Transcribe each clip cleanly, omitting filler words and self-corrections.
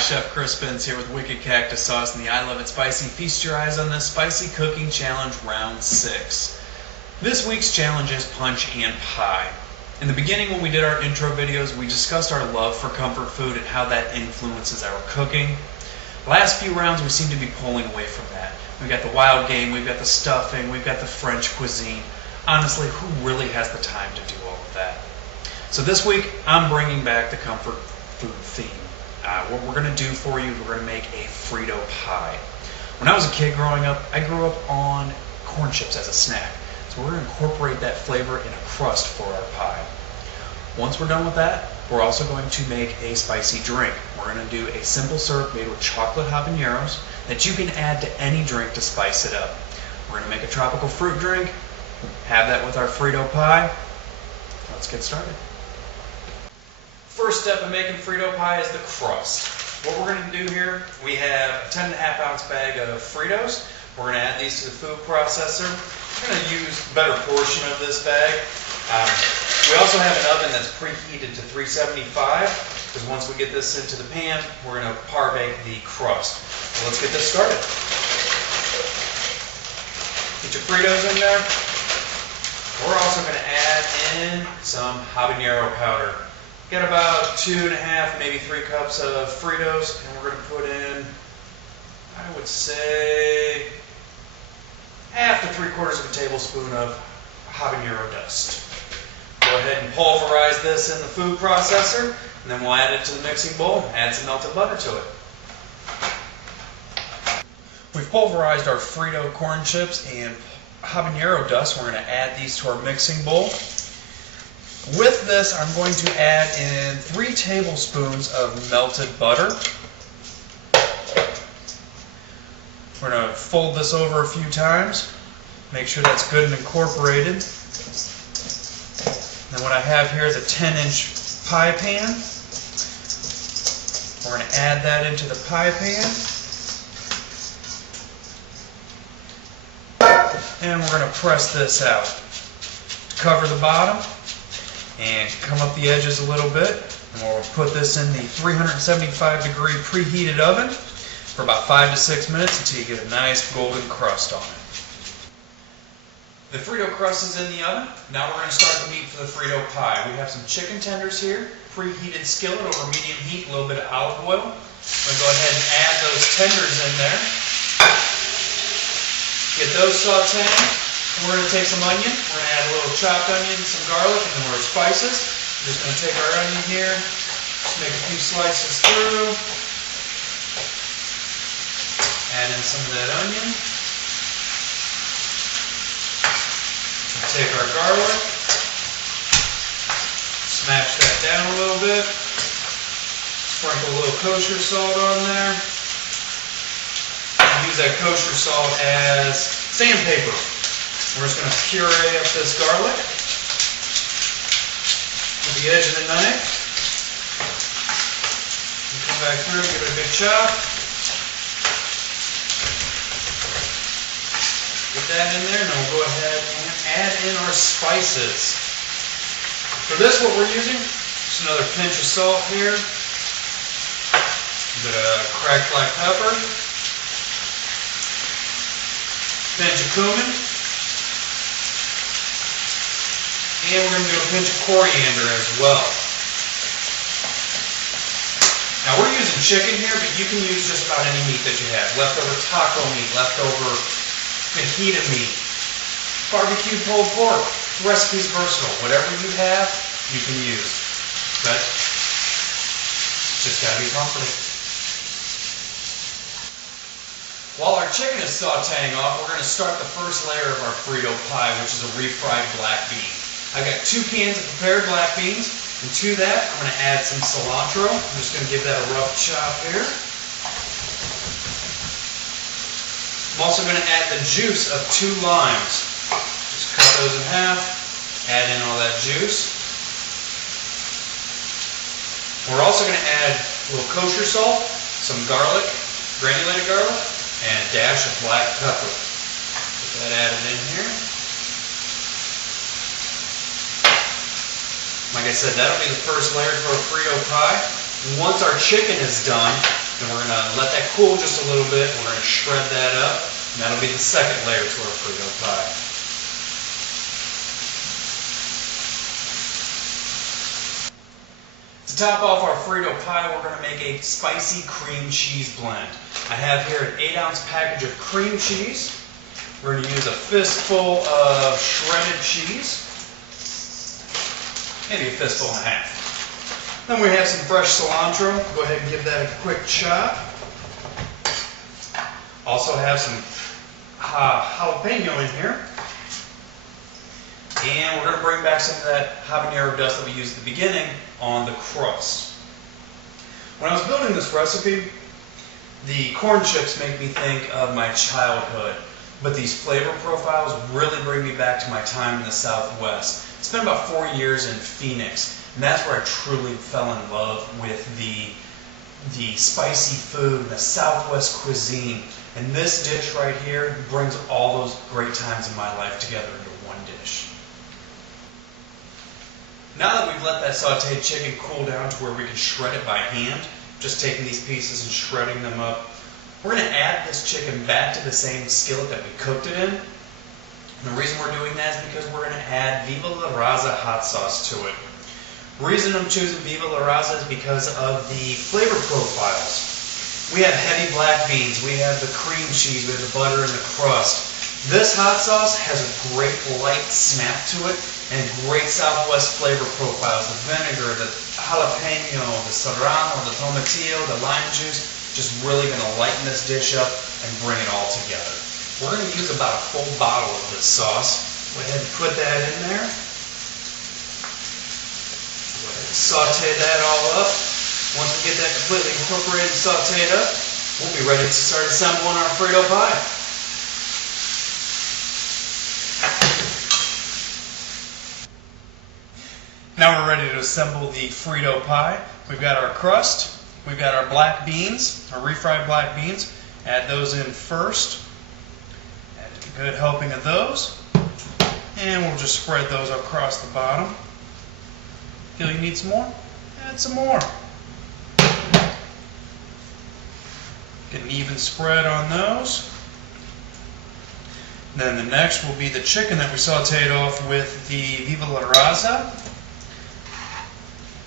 Chef Chris Bintz here with Wicked Cactus Sauce and the I Love It Spicy. Feast your eyes on this Spicy Cooking Challenge Round 6. This week's challenge is Punch and Pie. In the beginning, when we did our intro videos, we discussed our love for comfort food and how that influences our cooking. The last few rounds, we seem to be pulling away from that. We've got the wild game, we've got the stuffing, we've got the French cuisine. Honestly, who really has the time to do all of that? So this week, I'm bringing back the comfort food theme. What we're going to do for you, we're going to make a Frito Pie. When I was a kid growing up, I grew up on corn chips as a snack. So we're going to incorporate that flavor in a crust for our pie. Once we're done with that, we're also going to make a spicy drink. We're going to do a simple syrup made with chocolate habaneros that you can add to any drink to spice it up. We're going to make a tropical fruit drink, have that with our Frito Pie. Let's get started. First step in making Frito Pie is the crust. What we're going to do here, we have a 10.5 ounce bag of Fritos. We're going to add these to the food processor. We're going to use a better portion of this bag. We also have an oven that's preheated to 375, because once we get this into the pan, we're going to par bake the crust. So let's get this started. Get your Fritos in there. We're also going to add in some habanero powder. Got about 2.5, maybe 3 cups of Fritos, and we're going to put in, I would say, half to 3/4 of a tablespoon of habanero dust. Go ahead and pulverize this in the food processor, and then we'll add it to the mixing bowl and add some melted butter to it. We've pulverized our Frito corn chips and habanero dust. We're going to add these to our mixing bowl. With this, I'm going to add in 3 tablespoons of melted butter. We're going to fold this over a few times, make sure that's good and incorporated. Then what I have here is a 10-inch pie pan. We're going to add that into the pie pan. And we're going to press this out. Cover the bottom and come up the edges a little bit. And we'll put this in the 375 degree preheated oven for about 5 to 6 minutes until you get a nice golden crust on it. The Frito crust is in the oven. Now we're going to start the meat for the Frito pie. We have some chicken tenders here, preheated skillet over medium heat, a little bit of olive oil. We're going to go ahead and add those tenders in there. Get those sauteing. We're going to take some onion. We're going to add a little chopped onion, some garlic, and then more spices. We're just going to take our onion here, just make a few slices through. Add in some of that onion. Take our garlic, smash that down a little bit, sprinkle a little kosher salt on there. Use that kosher salt as sandpaper. We're just going to puree up this garlic with the edge of the knife. And come back through, give it a good chop. Get that in there, and then we'll go ahead and add in our spices. For this, what we're using, just another pinch of salt here, a bit of cracked black pepper, pinch of cumin, and we're going to do a pinch of coriander as well. Now we're using chicken here, but you can use just about any meat that you have. Leftover taco meat, leftover fajita meat, barbecue pulled pork. The recipe's versatile. Whatever you have, you can use. But it's just got to be comforting. While our chicken is sauteing off, we're going to start the first layer of our Frito pie, which is a refried black bean. I've got 2 cans of prepared black beans, and to that, I'm going to add some cilantro. I'm just going to give that a rough chop here. I'm also going to add the juice of 2 limes. Just cut those in half, add in all that juice. We're also going to add a little kosher salt, some garlic, granulated garlic, and a dash of black pepper. Get that added in here. Like I said, that'll be the first layer to our Frito pie. Once our chicken is done, Then we're going to let that cool just a little bit. We're going to shred that up. And that'll be the second layer to our Frito pie. To top off our Frito pie, we're going to make a spicy cream cheese blend. I have here an 8-ounce package of cream cheese. We're going to use a fistful of shredded cheese. Maybe a fistful and a half. Then we have some fresh cilantro. Go ahead and give that a quick chop. Also have some jalapeno in here. And we're going to bring back some of that habanero dust that we used at the beginning on the crust. When I was building this recipe, the corn chips make me think of my childhood, but these flavor profiles really bring me back to my time in the Southwest. It's been about 4 years in Phoenix, and that's where I truly fell in love with the spicy food and the Southwest cuisine. And this dish right here brings all those great times in my life together into one dish. Now that we've let that sauteed chicken cool down to where we can shred it by hand, just taking these pieces and shredding them up, we're going to add this chicken back to the same skillet that we cooked it in. And the reason we're doing that is because we're going to add Viva La Raza hot sauce to it. The reason I'm choosing Viva La Raza is because of the flavor profiles. We have heavy black beans, we have the cream cheese, we have the butter and the crust. This hot sauce has a great light snap to it and great Southwest flavor profiles. The vinegar, the jalapeno, the serrano, the tomatillo, the lime juice, just really going to lighten this dish up and bring it all together. We're going to use about a full bottle of this sauce. Go ahead and put that in there. Go ahead and saute that all up. Once we get that completely incorporated and sauteed up, we'll be ready to start assembling our Frito pie. Now we're ready to assemble the Frito pie. We've got our crust, we've got our black beans, our refried black beans. Add those in first. Add a good helping of those. And we'll just spread those across the bottom. Feel you need some more? Add some more. Get an even spread on those. Then the next will be the chicken that we sauteed off with the Viva La Raza.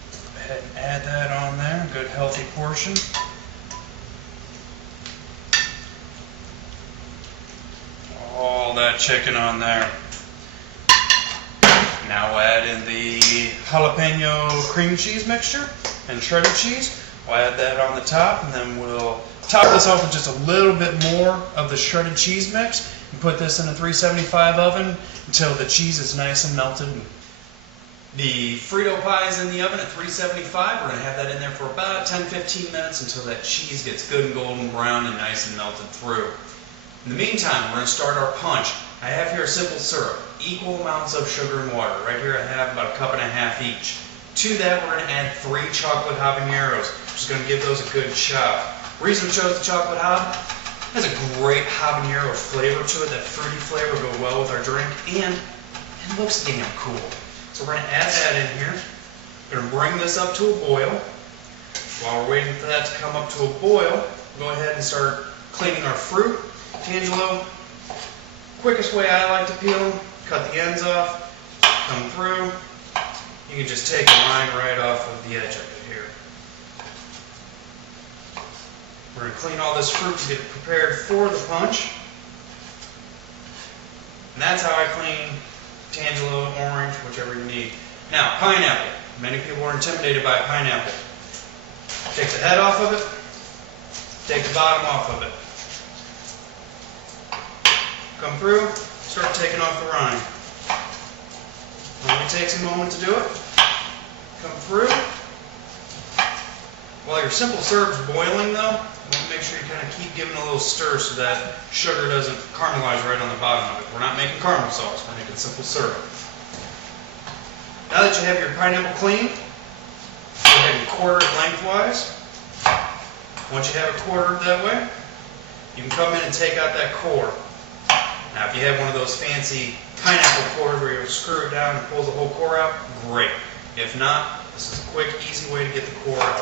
Go ahead and add that on there, a good healthy portion. All that chicken on there. Now we'll add in the jalapeno cream cheese mixture and shredded cheese. We'll add that on the top, and then we'll top this off with just a little bit more of the shredded cheese mix and put this in a 375 oven until the cheese is nice and melted. The Frito pie is in the oven at 375. We're going to have that in there for about 10-15 minutes until that cheese gets good and golden brown and nice and melted through. In the meantime, we're going to start our punch. I have here a simple syrup, equal amounts of sugar and water. Right here I have about 1.5 cups each. To that we're going to add 3 chocolate habaneros. Just going to give those a good chop. The reason I chose the chocolate hab, it has a great habanero flavor to it. That fruity flavor will go well with our drink, and it looks damn cool. So we're going to add that in here. We're going to bring this up to a boil. While we're waiting for that to come up to a boil, we'll go ahead and start cleaning our fruit. Tangelo, quickest way I like to peel them, cut the ends off, come through. You can just take a line right off of the edge of it here. We're going to clean all this fruit to get it prepared for the punch. And that's how I clean Tangelo, orange, whichever you need. Now, pineapple. Many people are intimidated by pineapple. Take the head off of it. Take the bottom off of it. Come through, start taking off the rind. Only takes a moment to do it. Come through. While your simple syrup's boiling though, you want to make sure you kind of keep giving a little stir so that sugar doesn't caramelize right on the bottom of it. We're not making caramel sauce, we're making simple syrup. Now that you have your pineapple clean, go ahead and quarter it lengthwise. Once you have it quartered that way, you can come in and take out that core. Now if you have one of those fancy pineapple cores where you screw it down and pulls the whole core out, great. If not, this is a quick, easy way to get the core out.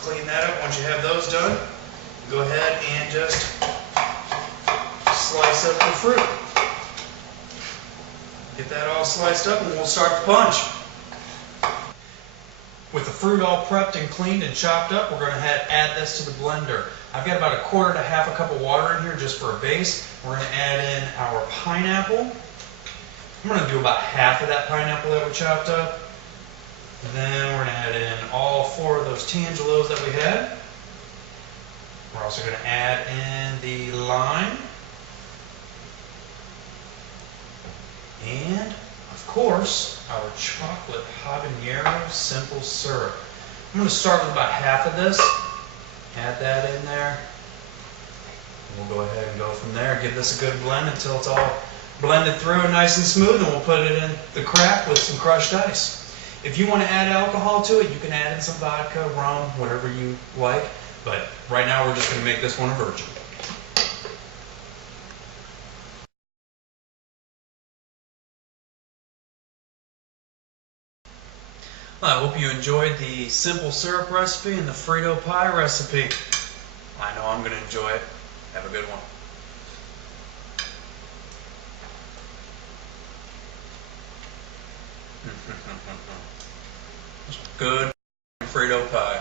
Clean that up. Once you have those done, go ahead and just slice up the fruit. Get that all sliced up and we'll start the punch. With the fruit all prepped and cleaned and chopped up, we're going to add this to the blender. I've got about a quarter to half a cup of water in here just for a base. We're going to add in our pineapple. I'm going to do about half of that pineapple that we chopped up. And then we're going to add in all 4 of those tangelos that we had. We're also going to add in the lime. And, of course, our chocolate habanero simple syrup. I'm going to start with about half of this. Add that in there. And we'll go ahead and go from there. Give this a good blend until it's all blended through and nice and smooth, and we'll put it in the crack with some crushed ice. If you want to add alcohol to it, you can add in some vodka, rum, whatever you like. But right now we're just going to make this one a virgin. Well, I hope you enjoyed the simple syrup recipe and the Frito Pie recipe. I know I'm going to enjoy it. Have a good one. Good Frito Pie.